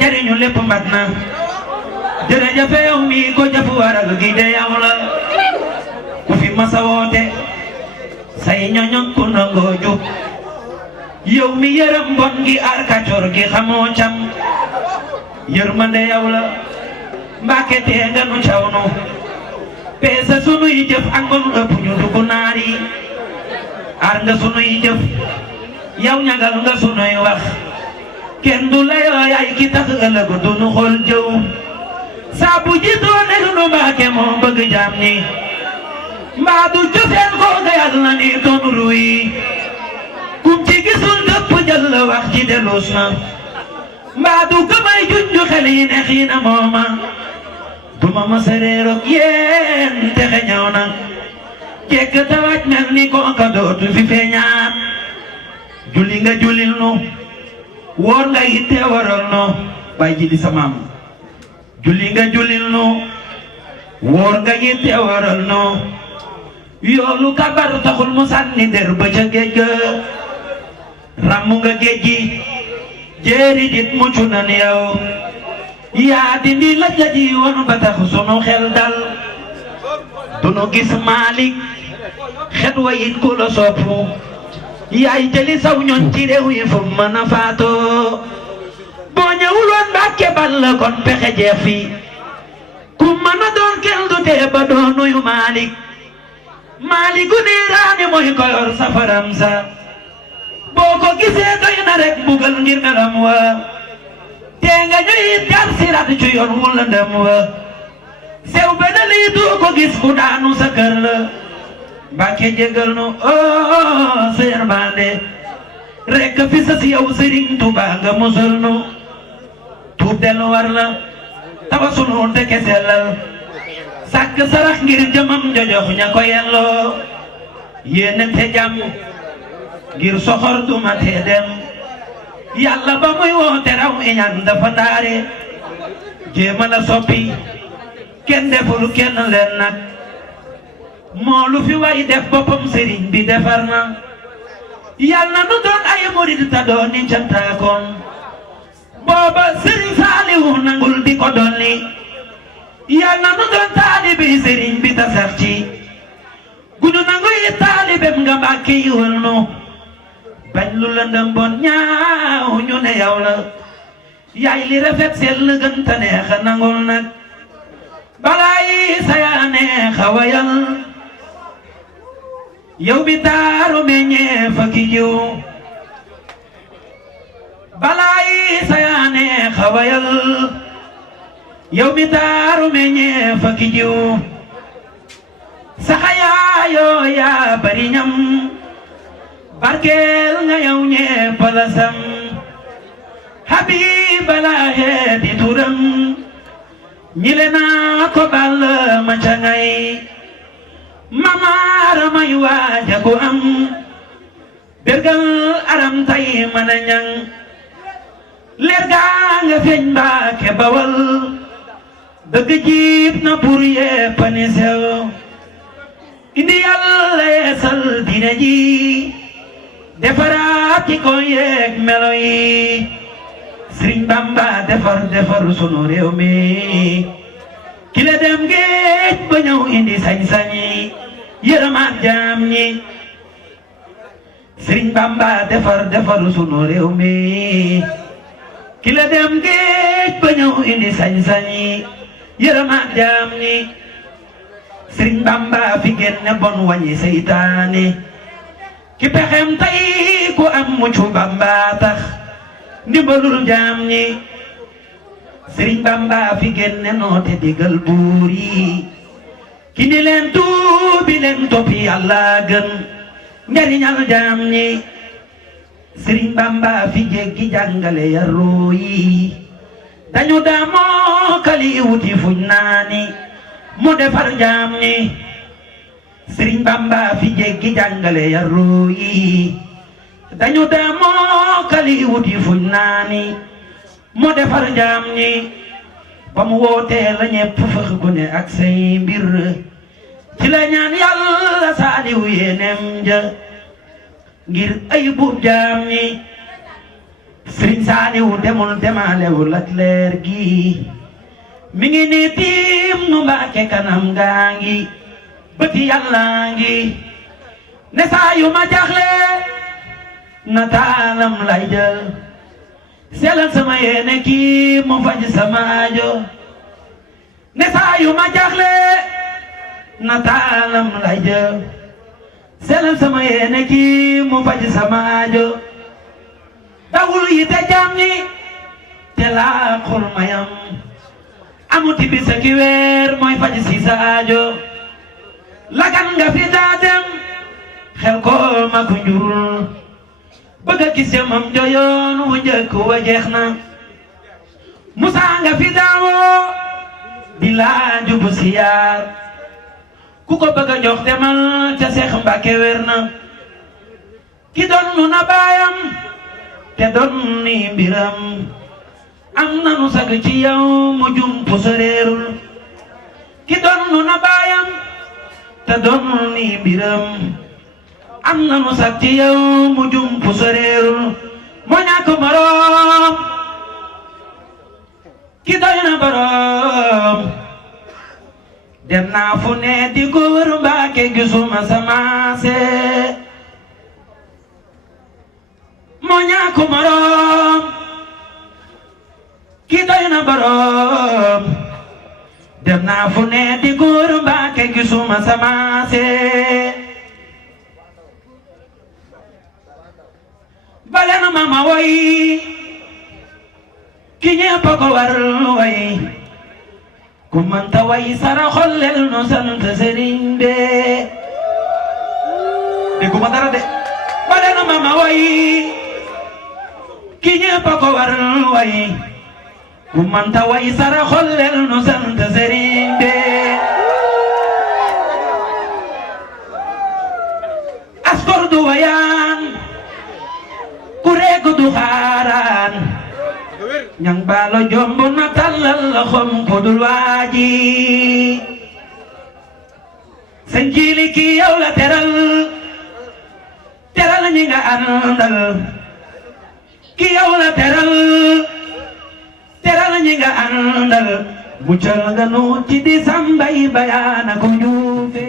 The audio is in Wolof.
jariñu lépp mat na jërëjëf yow mi ko jëf waral gi de yow la ku fi masa woote say ñoño ku nangoo jub yow mi yërëm bon gi ar kàccoor gi xamoo cam yërmande yow la Mbàkke tee nga nu caw nu peese sunuy jëf ak mbon ëpp ñu dugg naar yi ar nga sunuy jëf yow ñagal nga sunuy wax kenn du la yoo yaay ki tax ëllëg du nu xool jëw saa bu jiitoo nekk nu Mbàkke moo bëgg jaam ñi mbaa du jofeen koo ga yàlla ni doon ruy kum ci gisul dëpp jël la wax ji delluus na mbaa du gëmay junju xel yi neex yi na mooma duma ma sereeroog yéen texe ñëw na jekk tawaj mel ni kooka dootu fi feeñaat julli nga jullil nu woor nga yitte waral nu bay jili sa maam julli nga jullil nu woor nga yitte waral nu yoolu kabar taxul mu sànni der ba ca géej ga ràmmu nga géej gi jéeri dit mucc nan yow yaa dindi la jaji woon ba tax sunu xel dal dunu gis Malick xet wa it ku la soppu yaay jëli saw ñoon ci réew yi fu mën a faatoo boo ñëwuloon Mbàkke bal la kon pexe jeex fi ku mën a doon kenn du tee ba doo nuyu Malick gu niiraani mooy ko yor safaram sa boo ko gisee doy na rek bugal ngir melam wa tee nga ñuy jaar siraat ci yoon wu lëndëm wa sew benn lii du ko gis ku daanu sa kër la Mbàkke jégal nu sa yërmande rek fi sa si yow Sëriñ Tuubaa nga musal nu tuub dellu war la tawasunu ndeke sellal sàkk sarax ngir jëmam jojox ña ko yelloo yéenante jàmm ngir soxor duma tee dem yàlla ba muy woote raw iñaan dafa ndaare jéema la soppi kenn deful kenn leen nag moo lu fi way def boppam sëriñ bi defar na yàlla nu doon ay murid ta doon ni cantaakoon booba sëriñ Saaliwu nangul di ko dolli yàlla nu doon taalibi sëriñ bi ta sax ci gunu nangu yi taalibem nga Mbàkke yiwal nu bañ lu lëndëm bon ñaaw ñu ne yow la yaay li rafet sell gën ta neex a nangul nag balaa yi sa yaa neex a wayal yow bi taaru meññee fa ki jiw balaa yi sa yaa neex a wayal yow bi taaru meññee fa ki jiw saxa yaayoo yaa bari ñam barkeel nga yow ñee palasam Habiba la di turam ñile naa ko bal ma ca ngay mamaara may waaja ko am bergal aram tay mana ñang leer gaa nga feeñ Mbàkke Bawal dëgg jiib na pour yee pani sew indi Yàlla yeesal diine ji defaraat ci ko yeeg melo yi Sëriñ Bamba defar sunu réew mi ki la dem géej ba ñëw indi sañ-sañi yërëmaat jaam ñi Sëriñ Bamba defar sunu réew mi ki la dem géej ba ñëw indi sañ-sañi yërëmaat jaam ñi Sëriñ Bamba fi génne bon wàññi seytaane ki pexem tay ku am muccu Bamba tax ndimbalul jaam ñi Sëriñ Bamba fi génne noote digal buur yi ki ni leen tuubi leen toppi Yàlla gën njariñal jaam ñi Sëriñ Bamba fi jéggi jàngale yaroo yi dañu daa mookali wuti fuñ naani mu defar jaam ñi Sëriñ Bamba fi jéggi jàngale yaroo yi dañu daa mookali wuti fuñ naani mu defar jaam ñi ba mu wootee la ñepp fëx gune ak say mbir ci la ñaan Yàlla Saaliw yéenem ja ngir ay buub jaam ñi Sëriñ Saaliw demul demalewul ak leer gi mi ngi ni tiim nu Mbàkke kanam gaa ngi bëti Yàlla ngi ne saa yu ma jaxle na taalam lay jël selal sama yéene kii mu faj sama aajo ne saa yu ma jaxle na taalam lay jël selal sama yéene kii mu faj sama aajo dawul yi te jaam ñi te laaxul mayam amuti bis ak weer mooy faj si sa aajo lagan nga fi daa dem xel ko ma ko njurul bëgg a gis mam joyoon wu njëkk wa jeex na Musaa nga fi daawoo di laaju bu siyaar ku ko bëgg a jox demal ca Seex Mbàkke wér na ki doon nu na baayam te doon ni mbiram am nanu sag ci yow mu jum pusoreerul ki doon nu na baayam te doon ni mbiram am nanu sag ci yow mu jum pusoreerul moo ñàkk moroom ki doy na boroom dem naa fu ne di ko wër Mbàkke gisuma samaase moo ñàkk moroom ki doy na boroom dem naa fu ne di ko wër Mbàkke gisuma samaase bale na mama woy ki ñépp ko war woy ku mënta way sara xollel no sant sëriñ be dégguma dara de bale na mama woy ki ñépp ko war woy ku mënta way sara xollel no sant sëriñ be askor du wayaan ku reegu du xaaraan ñang baalo jomb na tallal la xom ko dul waaji sëñ Jili ki yow la teral teral ñi nga àndal ki yow la teral teral ñi nga àndal muccal nga nu ci di sambay bayaana ko juufe